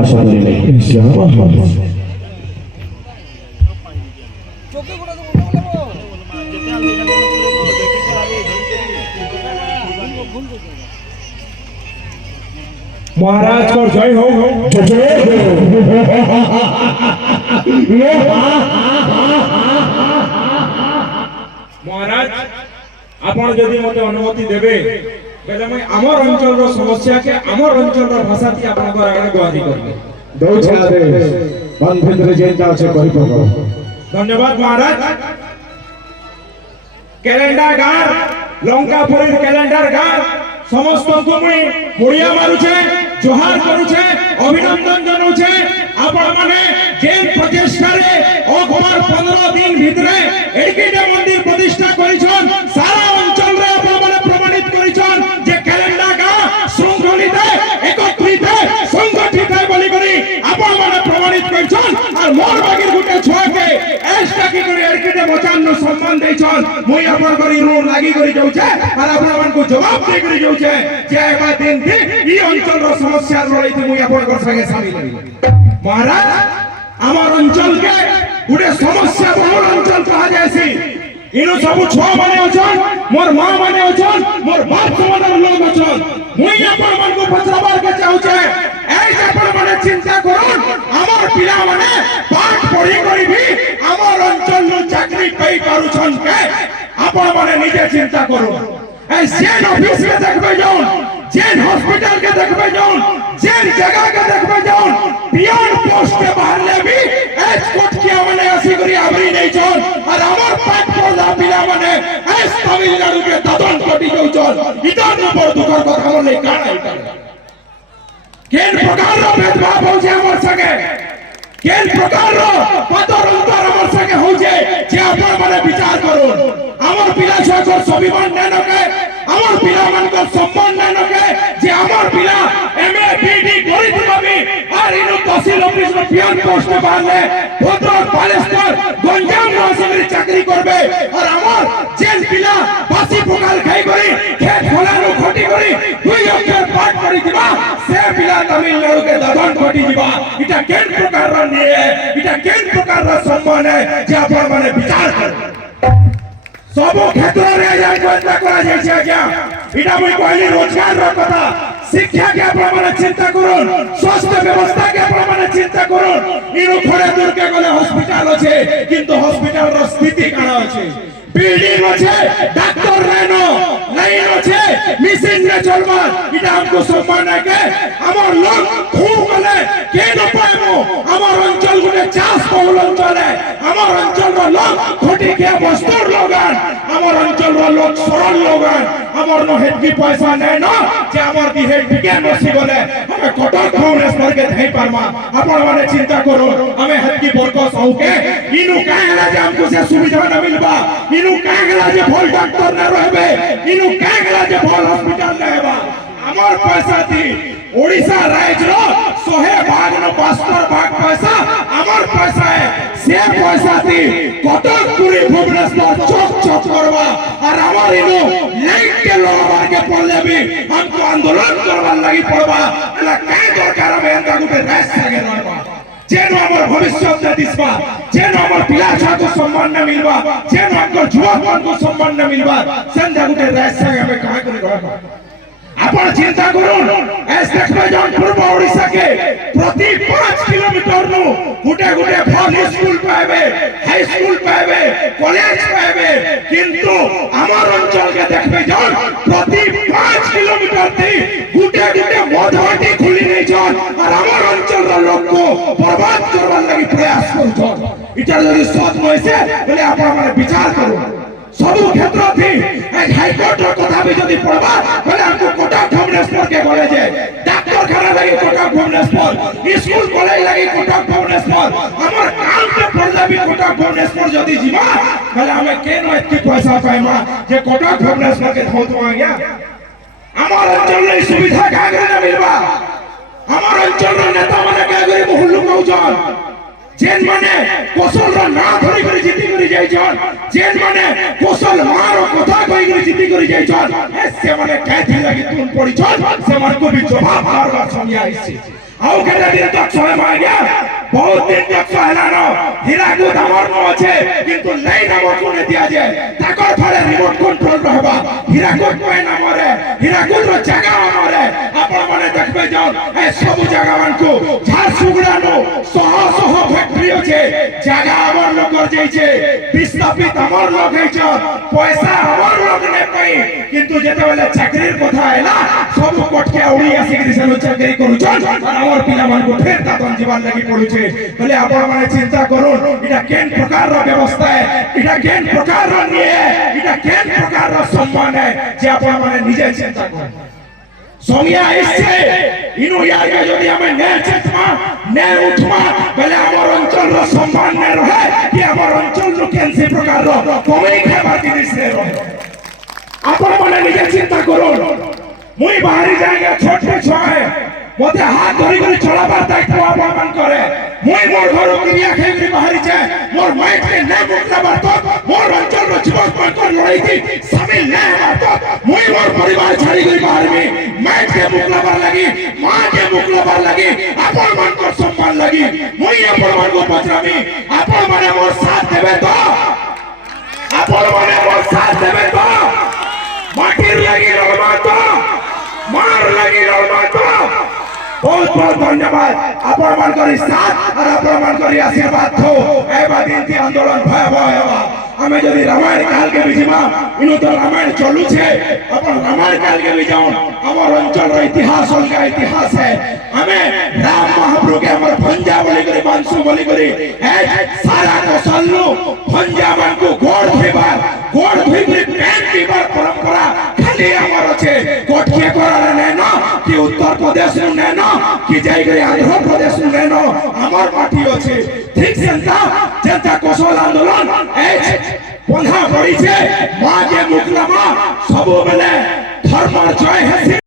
আশা করি महाराज को जय हो। महाराज आपण जदि मते अनुमति देबे बेले मैं हमर अंचल रो समस्या के हमर अंचल रो भाषा थी आपण को आगे गवाही करबे दो छादे मन भीतर जेता আছে কই পাবো। धन्यवाद महाराज। कैलेंडर गार लंकापुरी कैलेंडर गार समस्त को मैं होड़िया मारुछे जोहार करूछे अभिनंदन जनाउछे। आपण माने जेन प्रचेष्टा रे अकबर 15 दिन भितरे एडकिटे मंदिर प्रतिष्ठा करिछन सारा अंचल रे आपण माने प्रमाणित करिछन जे कैलेंडर गा शृंखलित एकत्रित संगठित बोली करी आपण माने प्रमाणित करिछन। और मोर बागीर गुटे छुआ के एस्टा की करी एडकिटे बचान नो सम्मान देछन। मुई आपण करी ऋण लागी करी जाउछे और आपण मान को जवाब दे करी जाउछे जे एबा दिन थी ई अंचल रो समस्या लड़ाई थी मुई आपण कर संगे शामिल हई। महाराज आमार अंचल के गुटे समस्या बहुल अंचल कहा जायसी। इनो सब छुआ माने अछन मोर मां माने अछन मोर बाप समानर लोग अछन। मुई आपण मान को पचराबार के चाहूछे ए जे आपण माने चिंता करन आमार पिला माने पाठ पढ़ी करी भी आमार अंचल नो चाकरी पाई पारुछन के आपण माने निजे चिंता करो। ए जेन ऑफिस के देखबे जाऊं जेन हॉस्पिटल के देखबे जाऊं जेन जगह के देखबे जाऊं पियन पोस्ट के बाहर ले भी एच कोट किया माने ऐसी करी आवरी नहीं छन और हमर पाठ पढ़ा पिला माने एस तमिलनाडु के ददन कोटी जाऊ छन। इधर न बड़ दुखर कथा मोले काना इधर केन प्रकार रो भेदभाव हो जे हमर संगे केन प्रकार रो पतर अंतर हमर संगे हो जे आपण माने विचार करो। हमर पिला छको स्वाभिमान न नके हमर पिला मन को सम्मान न नके जे हमर पिला एमए बीडी करित भाबी और इनो तहसील ऑफिस में पियन पोस्ट बारले भद्रक बालेश्वर गंजाम राजसंगरी चाकरी करबे और हमर जेन पिला बासी पोकाल खाई करी खेत खोलानो खटी करी दुई अक्षर पाठ करी दिबा से पिला तमिलनाडु के ददन खटी दिबा। इटा केन प्रकार रा निये इटा केन प्रकार रा सम्मान है जे आपण माने विचार कर सब क्षेत्र रे योजना करा जाय छै। क्या इटा मुई कहली रोजगार रो कथा शिक्षा के आपण माने चिंता करूं स्वास्थ्य व्यवस्था के आपण माने चिंता करूं इनो थोड़े दूर के गले हॉस्पिटल अछि किंतु हॉस्पिटल रो स्थिति काना अछि बिल्डिंग अछि डॉक्टर रेनो लाइन अछि मशीन ने चलबा इटा हमको सम्मान है के हमर लोग खूब गले के न पाएमो हमर अंचल गुटे चास बहुल अंचल है हमर अंचल रो लोग खोटी के बस्तुर लोगन हमर अंचल रो लोग सरल लोगन हमर न हेतकी पैसा नै न जे हमर की हेड बिके नसी बोले हमें कटक भुवनेश्वर के धई परमा आपण माने चिंता करो हमें हेतकी बरकस हो के इनु काहेला जे हमको से सुविधा न मिलबा इनु काहेला जे भल डॉक्टर न रहबे इनु काहेला जे भल हॉस्पिटल न हेबा हमर पैसा थी ओडिशा राज्य रो 100 भाग न 72 भाग पैसा हमर पैसा है से पैसा थी कटक पूरी भुवनेश्वर चौक चौक करवा और हमर इनो लाइट के लोगन के पड़ले भी हमको आंदोलन करवा लगी पड़बा एला काय दरकार हम एंता गुटे रास सगे रहबा जेन हमर भविष्य न दिसबा जेन हमर पिला छा को सम्मान न मिलबा जेन हमर जुवान को सम्मान न मिलबा संधा गुटे रास सगे हमें कहां करे रहबा। आपण चिंता करूं एस देखबे जन पूर्व ओडिशा के प्रति 5 किलोमीटर नु गुटे गुटे फल स्कूल पाएबे हाई स्कूल पाएबे कॉलेज पाएबे किंतु हमर अंचल के देखबे जन प्रति 5 किलोमीटर थी गुटे गुटे मधुवाटी खुली नहीं छन और हमर अंचल रो लोग को बर्बाद करबा लागि प्रयास करू छन। इटा जदी सत नइसे बोले आपण माने विचार करू सब क्षेत्र थी एक हाई कोर्ट रो कथा भी जदी पड़बा बोले हमको कटक भुवनेश्वर के कॉलेज है डॉक्टर खाना लगी कटक भुवनेश्वर स्कूल कॉलेज लगी कटक भुवनेश्वर हमर काम के पड़ला भी कटक भुवनेश्वर जदी जीवा बोले हमें केन एत्ती पैसा पाइमा जे कटक भुवनेश्वर के धोत आ गया हमर अंचल में सुविधा कागरे न मिलबा हमर अंचल रो नेता माने कागरे मुहल्लू कहउछन जेन माने कोसल रो ना धरी करी जीती करी जाय छन जेन माने कोसल मारो कथा कहि करी जीती करी जाय छन से माने काथि लागि तुम पड़ी छन से मन को भी जवाब मारवा समय आइছে ଆଉ କେତେ ଦିନ ତକ ସହମ ଆଜ୍ଞା ବହୁତ ଦିନ ତକ ସହଲାନ ହୀରାକୁଦ ଆମର ନ ଅଛେ କିନ୍ତୁ ଲାଇନ ଆମକୁ ନେ ଦିଆଯାଏ ତାକର ଫଳେ ରିମୋଟ କଣ୍ଟ୍ରୋଲ ରହିବା ହୀରାକୁଦ ପାଇଁ ନାମରେ ହୀରାକୁଦର ଜାଗା ଆମରେ ଆପଣ ମାନେ ଦେଖବେ ଯାଅ ଏ ସବୁ ଜାଗା ମାନଙ୍କୁ ଝାରସୁଗୁଡାনো ଶହ ଶହ ଫ୍ୟାକ୍ଟ୍ରି ଅଛି ଜାଗା ଆମର ଲୋକର ଯାଇছে বিস্তাপিত আমার লোক হইছ পয়সা আমার লোক নে পাই কিন্তু যেতেবেলে চাকরির কথা এলা সব কোটকে উড়ি আসিকি সেনু চাকরি করুছন আর আমার পিলা মানকু ফের দাদন জীবন লাগি পড়ুছে তাহলে আপন মানে চিন্তা করুন এটা কেন প্রকারর ব্যবস্থা এটা কেন প্রকারর নিয়ে এটা কেন প্রকারর সম্মান যে আপন মানে নিজে চিন্তা করুন সময়া এসছে ইনু ইয়াকে যদি আমি নে চেতমা নে উঠমা বলে আমার অঞ্চলর সম্মান নে রহে কি আমার অঞ্চল কেনসি প্রকারর কমে খাবার জিনিস নে রহে আপন মানে নিজে চিন্তা করুন মুই বাহারি জায়গা ছোট ছয় মতে হাত ধরি করে চলাবার দায়িত্ব আপন করে মুই মোর ঘর ক্রিয়া খেয়ে করে বাহারিছে মোর মাইকে নে মুক্তাবার তো মোর অঞ্চলর যুবক মানকর লড়াইতে শামিল নে হবার তো মুই মোর পরিবার ছাড়ি করে বাহারবি মাইকে মুক্তাবার লাগি মাকে মুক্তাবার লাগি আপন মানকর সম্মান লাগি মুই আপন মানকর পচরামি আপন মানে মোর সাথ দেবে তো আপন মানে মোর সাথ দেবে তো মাটির লাগি লড়বা তো মার লাগি লড়বা তো बहुत बहुत धन्यवाद आपण मानकरी साथ और आपण मानकरी आशीर्वाद थो एबा दिनती आंदोलन भयावह हेबा हमें यदि रामायण काल के बिजिमा इनो तो रामायण चलू छे अपन रामायण काल के भी जाऊं हमर अंचल रो इतिहास का इतिहास है हमें राम महाप्रभु के हमर भंजा बोली करे मानसु बोली करे सारा को सल्लू भंजा मान को गोड़ धोइबार करे पेन पीबार परंपरा खाली हमर আছে कोठिए कराले नै न कि उत्तर प्रदेश नै न कि जाई गए आंध्र प्रदेश नै न हमर माटी আছে ঠিক সেন্তা जनता कौशल आंदोलन बंधा पड़ी छे माँ के मुकलमा सब बेले धर्म जय है।